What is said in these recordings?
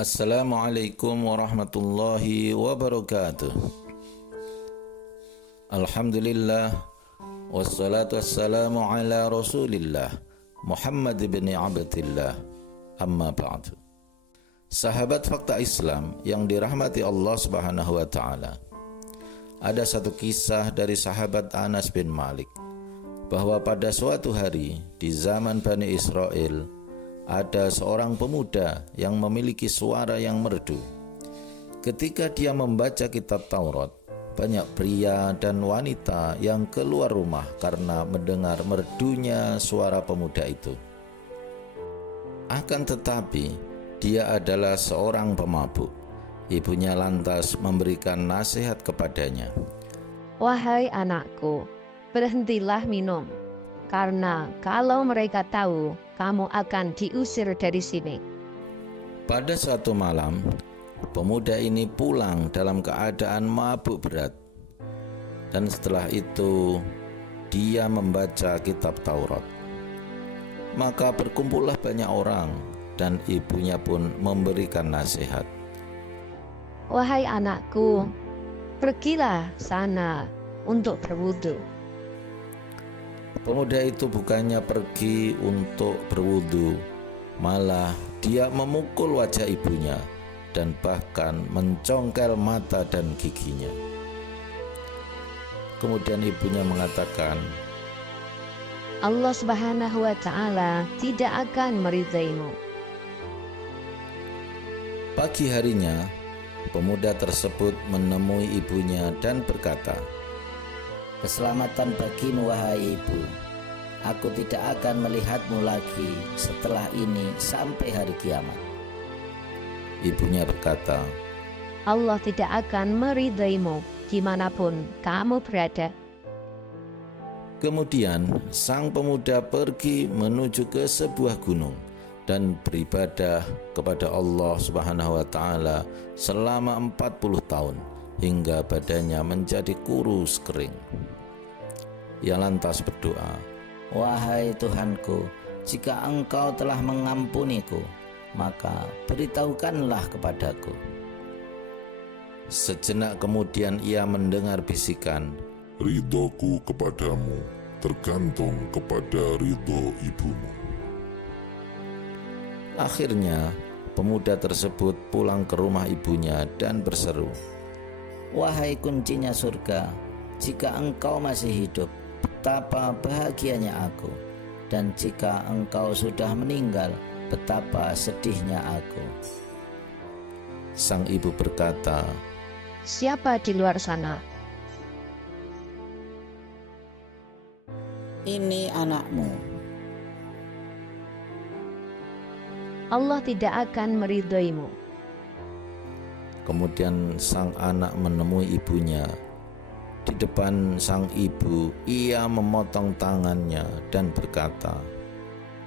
Assalamualaikum warahmatullahi wabarakatuh. Alhamdulillah, wassalatu wassalamu ala rasulillah Muhammad bin Abdillah, amma ba'du. Sahabat Fakta Islam yang dirahmati Allah subhanahu wa ta'ala, ada satu kisah dari sahabat Anas bin Malik bahwa pada suatu hari di zaman Bani Israel ada seorang pemuda yang memiliki suara yang merdu. Ketika dia membaca kitab Taurat, banyak pria dan wanita yang keluar rumah karena mendengar merdunya suara pemuda itu. Akan tetapi, dia adalah seorang pemabuk. Ibunya lantas memberikan nasihat kepadanya. Wahai anakku, berhentilah minum, karena kalau mereka tahu, kamu akan diusir dari sini. Pada suatu malam, pemuda ini pulang dalam keadaan mabuk berat. Dan setelah itu, dia membaca kitab Taurat. Maka berkumpullah banyak orang, dan ibunya pun memberikan nasihat. Wahai anakku, pergilah sana untuk berwudu. Pemuda itu bukannya pergi untuk berwudu, malah dia memukul wajah ibunya dan bahkan mencongkel mata dan giginya. Kemudian ibunya mengatakan, Allah subhanahu wa ta'ala tidak akan meridaimu. Pagi harinya, pemuda tersebut menemui ibunya dan berkata, Keselamatan bagimu, wahai ibu. Aku tidak akan melihatmu lagi setelah ini sampai hari kiamat. Ibunya berkata, Allah tidak akan meridaimu dimanapun kamu berada. Kemudian sang pemuda pergi menuju ke sebuah gunung dan beribadah kepada Allah Subhanahu wa taala selama 40 tahun hingga badannya menjadi kurus kering. Ia lantas berdoa, Wahai Tuhanku, jika Engkau telah mengampuniku, maka beritahukanlah kepadaku. Sejenak kemudian ia mendengar bisikan, Ridhoku kepadamu tergantung kepada ridho ibumu. Akhirnya pemuda tersebut pulang ke rumah ibunya dan berseru, Wahai kuncinya surga, jika Engkau masih hidup, betapa bahagianya aku. Dan jika Engkau sudah meninggal, betapa sedihnya aku. Sang ibu berkata, Siapa di luar sana? Ini anakmu. Allah tidak akan meridaimu. Kemudian sang anak menemui ibunya. Di depan sang ibu, ia memotong tangannya dan berkata,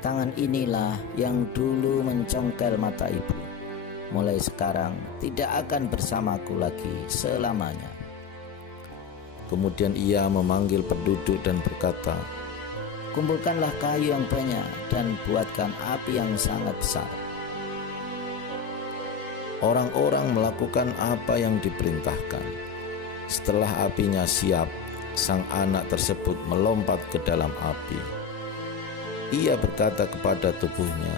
Tangan inilah yang dulu mencongkel mata ibu. Mulai sekarang tidak akan bersamaku lagi selamanya. Kemudian ia memanggil penduduk dan berkata, Kumpulkanlah kayu yang banyak dan buatkan api yang sangat besar. Orang-orang melakukan apa yang diperintahkan. Setelah apinya siap, sang anak tersebut melompat ke dalam api. Ia berkata kepada tubuhnya,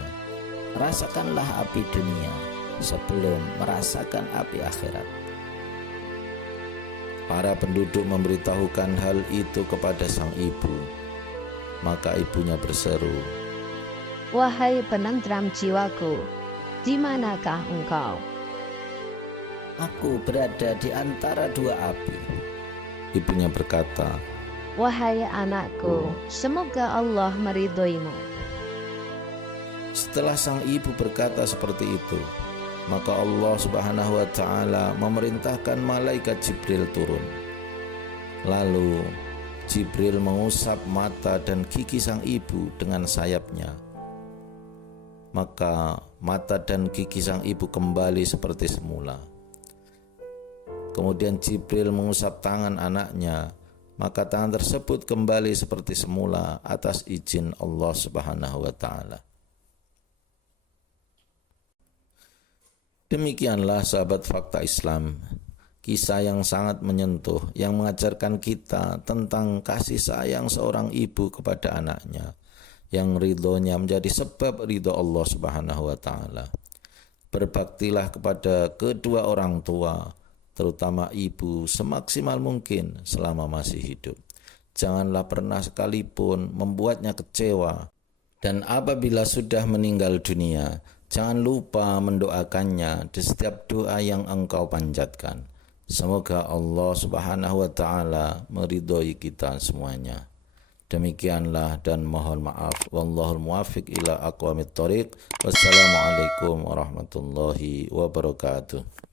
Rasakanlah api dunia sebelum merasakan api akhirat. Para penduduk memberitahukan hal itu kepada sang ibu. Maka ibunya berseru, Wahai penentram jiwaku, di manakah engkau? Aku berada di antara dua api. Ibunya berkata, Wahai anakku, semoga Allah meridhoimu. setelah sang ibu berkata seperti itu, maka Allah Subhanahu wa taala memerintahkan malaikat Jibril turun. Lalu Jibril mengusap mata dan gigi sang ibu dengan sayapnya. Maka mata dan gigi sang ibu kembali seperti semula. Kemudian Jibril mengusap tangan anaknya, maka tangan tersebut kembali seperti semula atas izin Allah Subhanahu wa taala. Demikianlah sahabat fakta Islam, kisah yang sangat menyentuh yang mengajarkan kita tentang kasih sayang seorang ibu kepada anaknya, yang ridhonya menjadi sebab ridho Allah Subhanahu wa taala. Berbaktilah kepada kedua orang tua, terutama ibu, semaksimal mungkin selama masih hidup. Janganlah pernah sekalipun membuatnya kecewa. Dan apabila sudah meninggal dunia, jangan lupa mendoakannya di setiap doa yang engkau panjatkan. Semoga Allah Subhanahu wa taala meridhoi kita semuanya. Demikianlah dan mohon maaf. Wallahul muwaffiq ila aqwamit thoriq. Wassalamualaikum warahmatullahi wabarakatuh.